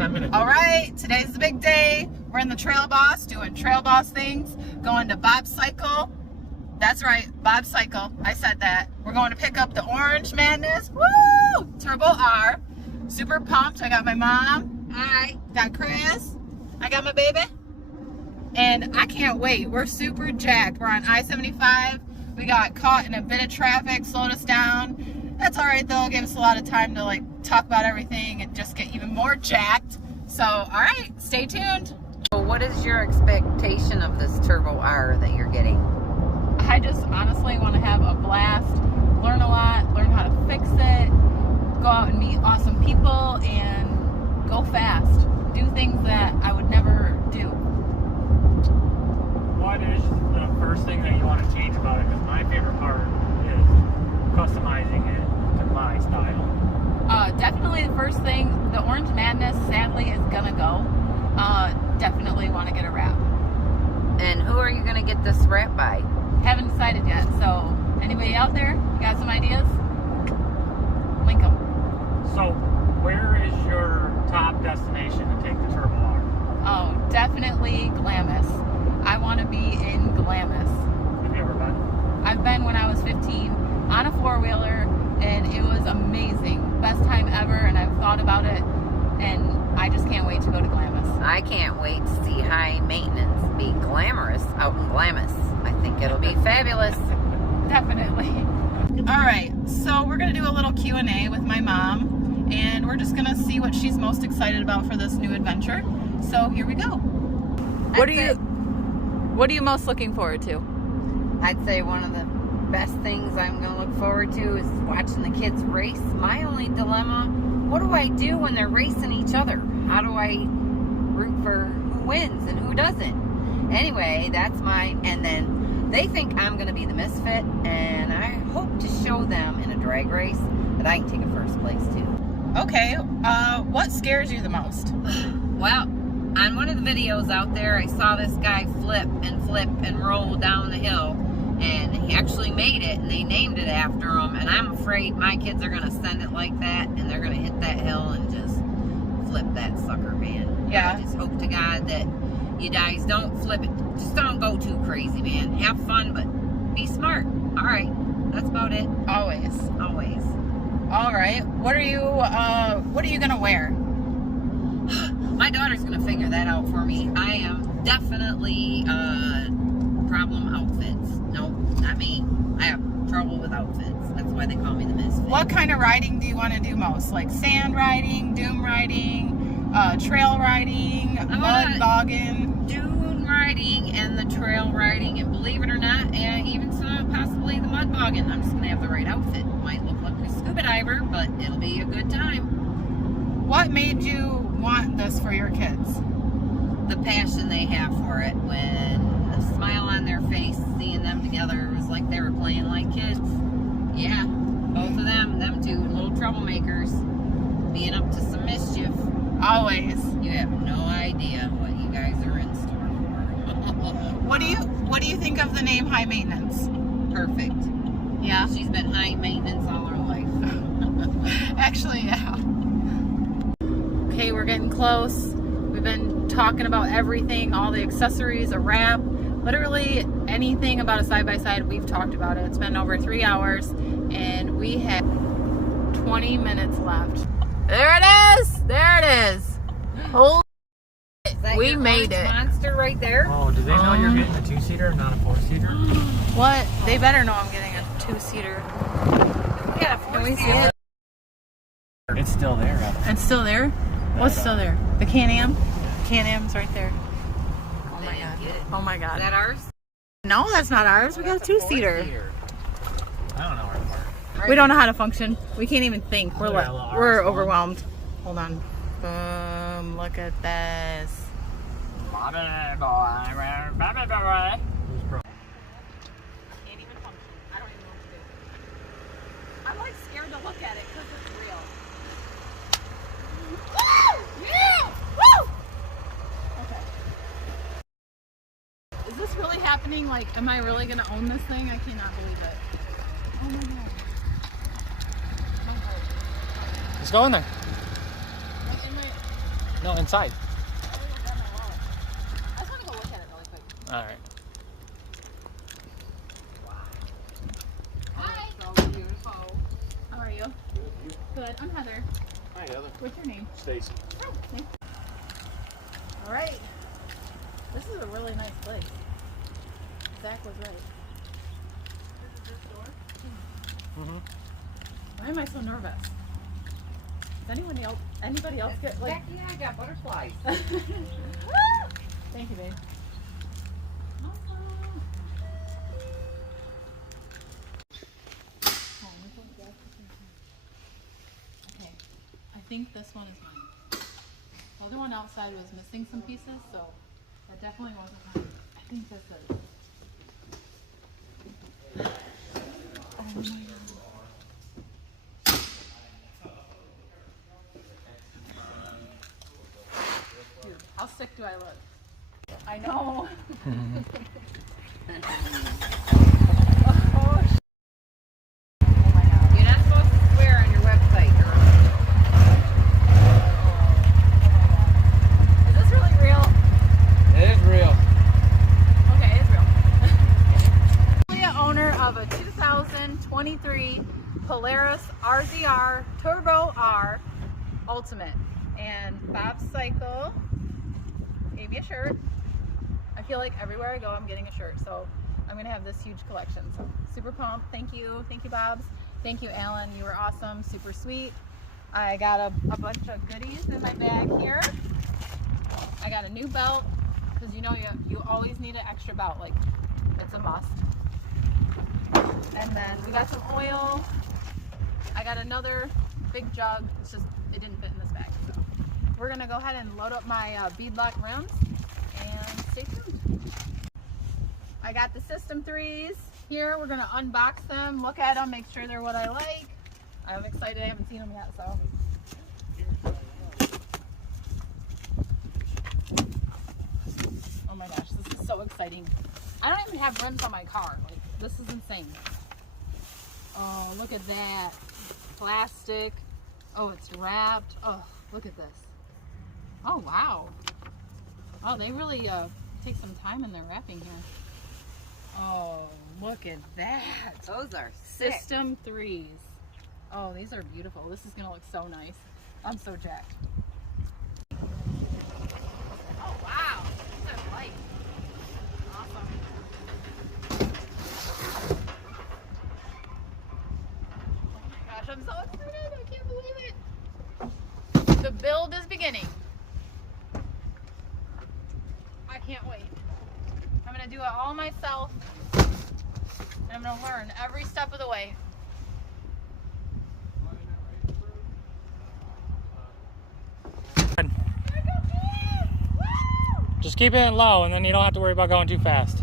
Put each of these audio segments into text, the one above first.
All right, today's the big day. We're in the Trail Boss doing Trail Boss things, going to bobscycle. That's right, bobscycle. I said that. We're going to pick up the Orange Madness. Woo! Turbo R. Super pumped. I got my mom. I got Chris. I got my baby. And I can't wait. We're super jacked. We're on I-75. We got caught in a bit of traffic, slowed us down. That's all right though. Gave us a lot of time to like talk about everything and just get even more jacked. So, all right, stay tuned. So what is your expectation of this Turbo R that you're getting? I just honestly want to have a blast, learn a lot, learn how to fix it, go out and meet awesome people, and go fast. Do things that I would never do. What is the first thing that you want to change about it? Because my favorite part is customizing it to my style. Definitely the first thing, the Orange Madness sadly is gonna go. Definitely want to get a wrap. And who are you going to get this wrap by? Haven't decided yet, so anybody out there, you got some ideas? Link them. So, where is your top destination to take the Turbo R? Oh, definitely Glamis. I want to be in Glamis. Have you ever been? I've been when I was 15 on a four-wheeler, and it was amazing. Best time ever, and I've thought about it, and I just can't wait to go to Glamis. I can't wait to see high maintenance be glamorous out in Glamis. I think it'll be fabulous. Definitely. All right, so we're gonna do a little Q&A with my mom, and we're just gonna see what she's most excited about for this new adventure. So here we go. What are you most looking forward to? I'd say one of the best things I'm going to look forward to is watching the kids race. My only dilemma, what do I do when they're racing each other? How do I root for who wins and who doesn't? Anyway, that's mine. And then they think I'm going to be the misfit, and I hope to show them in a drag race that I can take a first place too. Okay, what scares you the most? Well, on one of the videos out there, I saw this guy flip and roll down the hill, and he actually made it, and they named it after him, and I'm afraid my kids are going to send it like that, and they're going to hit that hill and just flip that sucker, man. Yeah. I just hope to God that you guys don't flip it. Just don't go too crazy, man. Have fun, but be smart. All right, that's about it. Always. Always. All right, what are you gonna wear? My daughter's gonna figure that out for me. I am definitely problem outfits. No, not me. I have trouble with outfits. That's why they call me the misfit. What kind of riding do you want to do most? Like sand riding, dune riding, trail riding, mud bogging? Dune riding and the trail riding, and believe it or not, and even some possibly the mud bogging. I'm just gonna have the right outfit. Might look like a scuba diver, but it'll be a good time. What made you want this for your kids? The passion they have for it. When a smile on their face, seeing them together, was like they were playing like kids. Yeah, both of them two little troublemakers, being up to some mischief. Always. You have no idea what you guys are in store for. What do you think of the name High Maintenance? Perfect. Yeah. She's been high maintenance all her life. Actually, yeah. Okay, we're getting close. We've been talking about everything, all the accessories, a wrap, literally anything about a side-by-side, we've talked about it. It's been over 3 hours, and we have 20 minutes left. There it is! There it is! Holy shit, we made it. Monster right there. Oh, do they know you're getting a two-seater, not a four-seater? What? They better know I'm getting a two-seater. Yeah, Can we see it? It's still there. It's still there? What's still there? The Can-Am? Can-Am's right there. Oh my god. Oh my god. Is that ours? No, that's not ours. We got a two-seater. I don't know where to park. We don't know how to function. We can't even think. We're Yeah, a little we're arms overwhelmed. Hold on. Boom. Look at this. Bobby boy. Who's pro? Can't even function. I don't even know what to do. I'm like scared to look at it because it's real. Woo! Yeah! Woo! Okay. Is this really happening? Like, am I really gonna own this thing? I cannot believe it. Oh my god. Just go in there. No, inside. I just want to go look at it really quick. All right. Hi. So beautiful. How are you? Good. I'm Heather. Hi, Heather. What's your name? Stacy. Hi. Nice. All right. This is a really nice place. Zach was right. This is this door? Mm-hmm. Why am I so nervous? Does anybody else get like... Becky, I got butterflies. Thank you, babe. Okay, I think this one is mine. The other one outside was missing some pieces, so that definitely wasn't mine. I think this is. Oh my God. Dude, how sick do I look? I know. Oh, You're not supposed to swear on your website, girl. is this really real? It is real. Okay, it's real. I'm owner of a 2023 Polaris RZR Turbo R Ultimate, and bobscycle gave me a shirt. I feel like everywhere I go I'm getting a shirt, so I'm gonna have this huge collection. So super pumped. Thank you Bobs. Thank you Alan, you were awesome, super sweet. I got a bunch of goodies in my bag here. I got a new belt, because you know you always need an extra belt, like it's a must. And then we got some oil. I got another big jug. It's just, it didn't fit in this bag. So we're gonna go ahead and load up my beadlock rims and stay tuned. I got the System 3s here. We're gonna unbox them, look at them, make sure they're what I like. I'm excited, I haven't seen them yet, so. Oh my gosh, this is so exciting. I don't even have rims on my car. Like, this is insane. Oh, look at that. Plastic. Oh, it's wrapped. Oh, look at this. Oh, wow. Oh, they really take some time in their wrapping here. Oh, look at that. Those are sick. System 3s. Oh, these are beautiful. This is going to look so nice. I'm so jacked. Oh, wow. These are light. Awesome. Oh my gosh, I'm so excited. I can't believe it. The build is beginning. I can't wait. I'm going to do it all myself. And I'm going to learn every step of the way. Just keep it low, and then you don't have to worry about going too fast.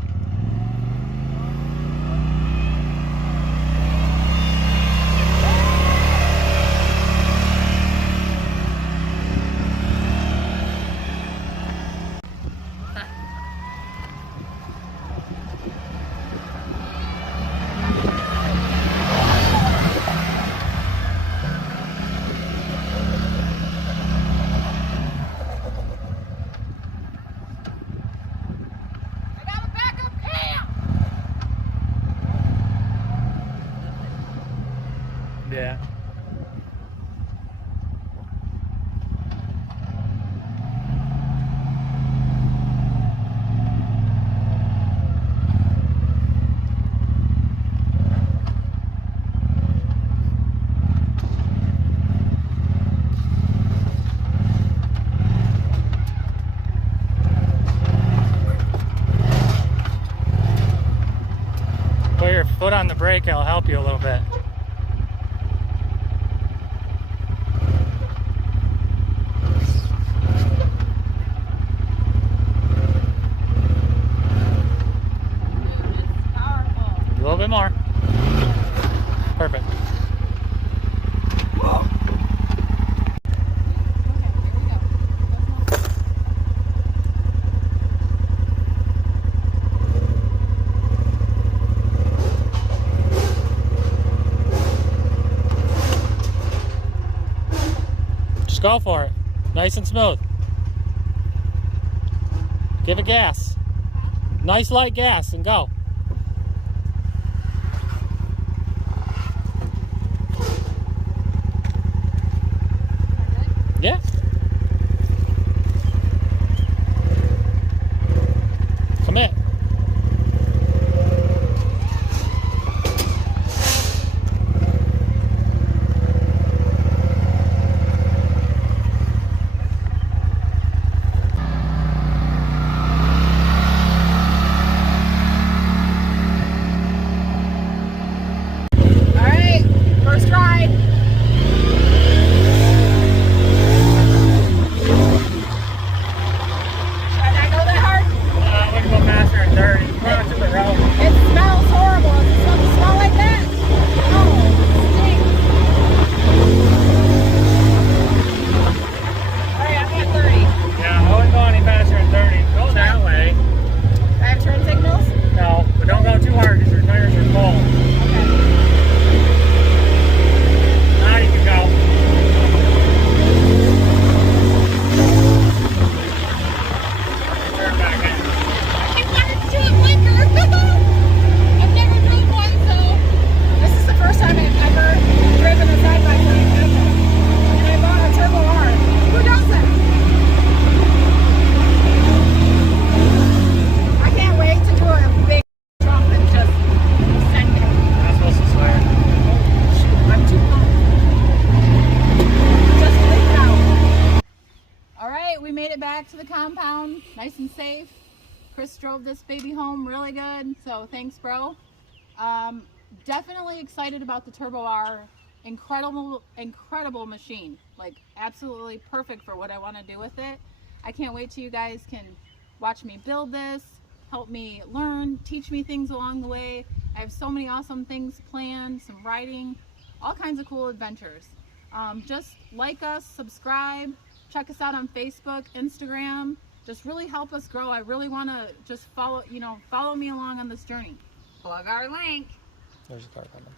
Yeah. Put your foot on the brake, it'll help you a little bit. A little bit more. Perfect. Just go for it. Nice and smooth. Give it gas. Nice light gas and go. Yeah. Commit. All right, first ride. Should I go that hard? We can go faster and dirty. We're on to the road. It smells horrible. Does it smell like that? No, it stinks. All right, I'm at 30. Yeah, I wouldn't go any faster than 30. Go that way. Do I have turn signals? No, but don't go too hard because your tires are full. Okay. Now you can go. Turn back in. I wanted to do it blinker. I've never drove one, so this is the first time I've ever driven a side by side ever. And I bought a Turbo R. Who does that? I can't wait to do a big jump and just send it. Not supposed to swear. Shoot, I'm too pumped. Just leave it out. All right, we made it back to the compound, nice and safe. Chris drove this baby home really good, so thanks, bro. Definitely excited about the Turbo R. Incredible machine. Like, absolutely perfect for what I want to do with it. I can't wait till you guys can watch me build this, help me learn, teach me things along the way. I have so many awesome things planned, some riding, all kinds of cool adventures. Just like us, subscribe, check us out on Facebook, Instagram. Just really help us grow. I really want to just follow me along on this journey. Plug our link. There's a car coming.